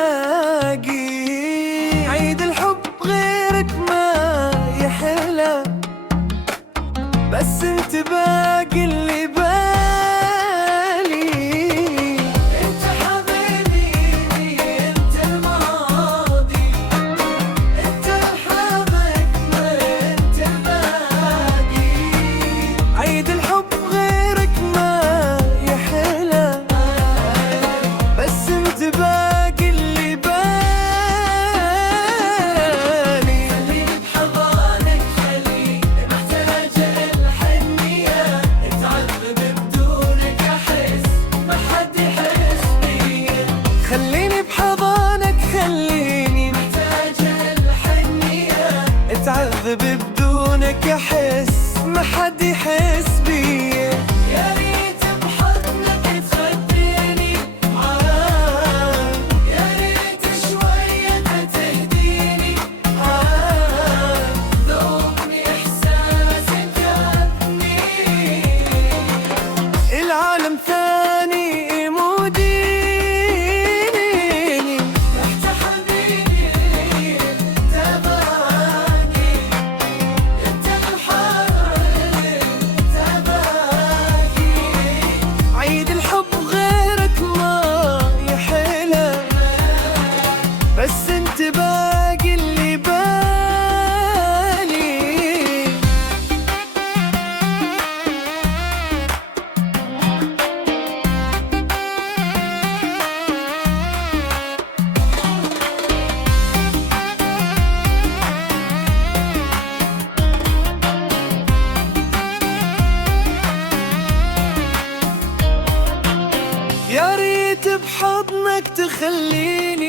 باقي. عيد الحب غيرك ما يحلى، بس انت باقي اللي بالي. انت حبيبي، انت الماضي، انت الحاضر، ما انت باقي. عيد الحب غيرك ما يحلى، بس انت باقي اللي بالي. خليني بحضانك، خليني محتاج الحنية، اتعذب بدونك احس ما حد يحس بيا. خليني بحضانك، خليني محتاج الحنية، اتعذب بدونك احس ما حد يحس بيا. يا ريت بحضنك تخديني معاك، يا ريت شوية تهديني معاك، ذوقني إحساسك جابني. العالم ثاني موديني، رحت حبيبي تباني، انت الحاضر تباقي. عيد الحب غيرك ما يحلى، بس انت باقي اللي بالي. يا ريت بحضنك تخليني